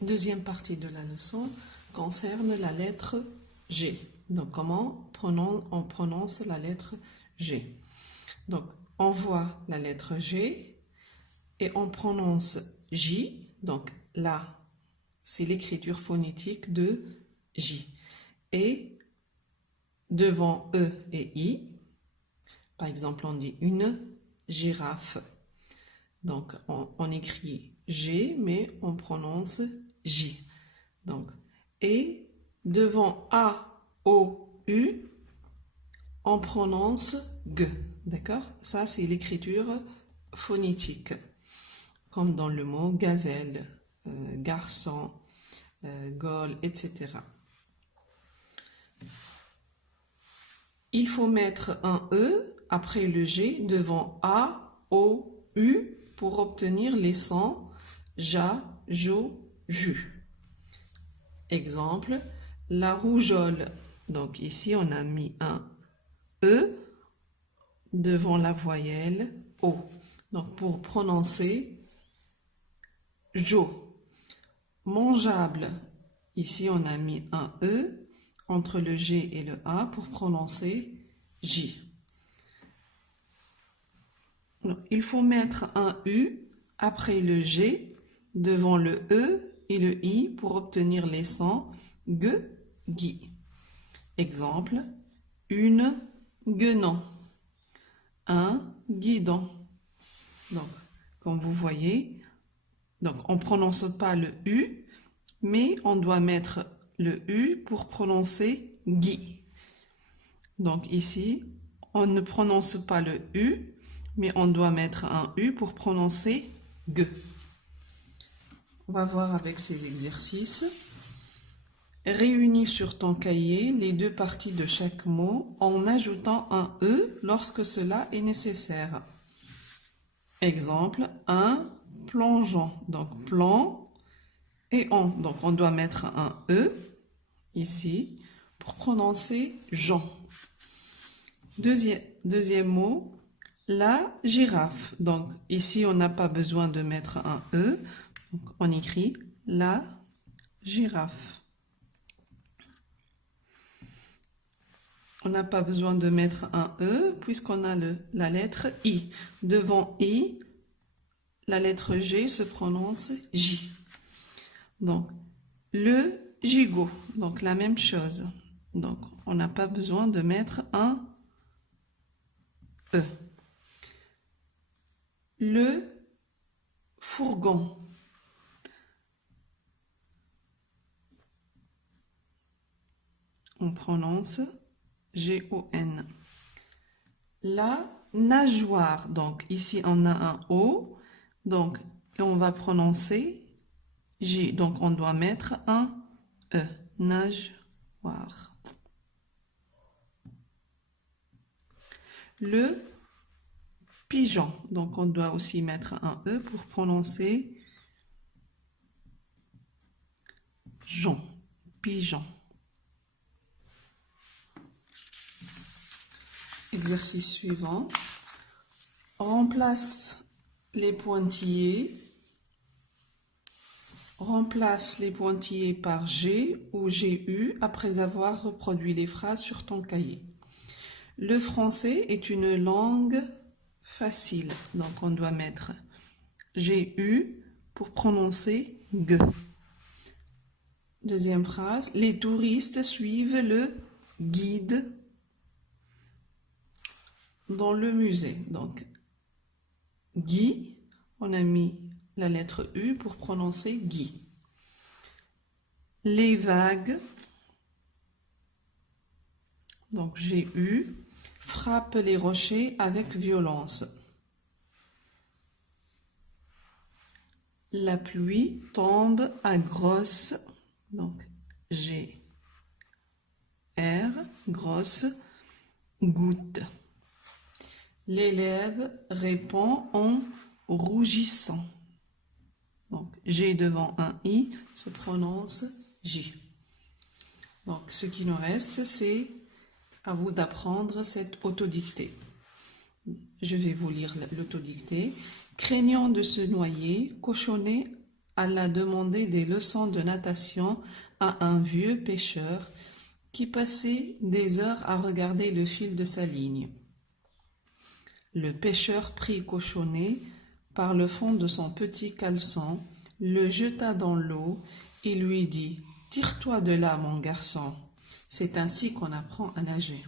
Deuxième partie de la leçon concerne la lettre G. Donc, comment on prononce la lettre G? Donc, on voit la lettre G et on prononce J. Donc, là, c'est l'écriture phonétique de J. Et devant E et I, par exemple, on dit une girafe. Donc, on écrit G, mais on prononce J. Donc, et devant A, O, U, on prononce G. D'accord? Ça, c'est l'écriture phonétique. Comme dans le mot gazelle, garçon, Gaulle, etc. Il faut mettre un E après le G devant A, O, U pour obtenir les sons ja, jo, ju. Exemple, la rougeole. Donc ici, on a mis un E devant la voyelle O. Donc pour prononcer jo. Mangeable. Ici, on a mis un E entre le G et le A pour prononcer J. Donc, il faut mettre un U après le G devant le E et le I pour obtenir les sons G, Gui. Exemple, une guenon, un guidon. Donc, comme vous voyez, donc on ne prononce pas le U, mais on doit mettre le U pour prononcer Gui. Donc ici, on ne prononce pas le U, mais on doit mettre un U pour prononcer G. On va voir avec ces exercices. Réunis sur ton cahier les deux parties de chaque mot en ajoutant un E lorsque cela est nécessaire. Exemple, un plongeon. Donc, plomb et on. Donc, on doit mettre un E ici pour prononcer Jean. Deuxième mot, la girafe. Donc, ici, on n'a pas besoin de mettre un E. Donc, on écrit la girafe. On n'a pas besoin de mettre un E puisqu'on a la lettre I. Devant I, la lettre G se prononce J. Donc, le gigot. Donc, la même chose. Donc, on n'a pas besoin de mettre un E. Le fourgon. On prononce G-O-N. La nageoire. Donc, ici, on a un O. Donc, on va prononcer J. Donc, on doit mettre un E. Nageoire. Le pigeon. Donc, on doit aussi mettre un E pour prononcer Jean. Pigeon. Exercice suivant. Remplace les pointillés par G ou GU après avoir reproduit les phrases sur ton cahier. Le français est une langue facile, donc on doit mettre GU pour prononcer G. Deuxième phrase, les touristes suivent le guide dans le musée. Donc, Guy, on a mis la lettre U pour prononcer Guy. Les vagues, donc GU, frappent les rochers avec violence. La pluie tombe à grosses, donc G-R, grosses gouttes. L'élève répond en rougissant. Donc, G devant un I se prononce J. Donc, ce qui nous reste, c'est à vous d'apprendre cette autodictée. Je vais vous lire l'autodictée. Craignant de se noyer, cochonnet alla demander des leçons de natation à un vieux pêcheur qui passait des heures à regarder le fil de sa ligne. Le pêcheur prit Cochonnet par le fond de son petit caleçon, le jeta dans l'eau et lui dit « Tire-toi de là, mon garçon !» C'est ainsi qu'on apprend à nager.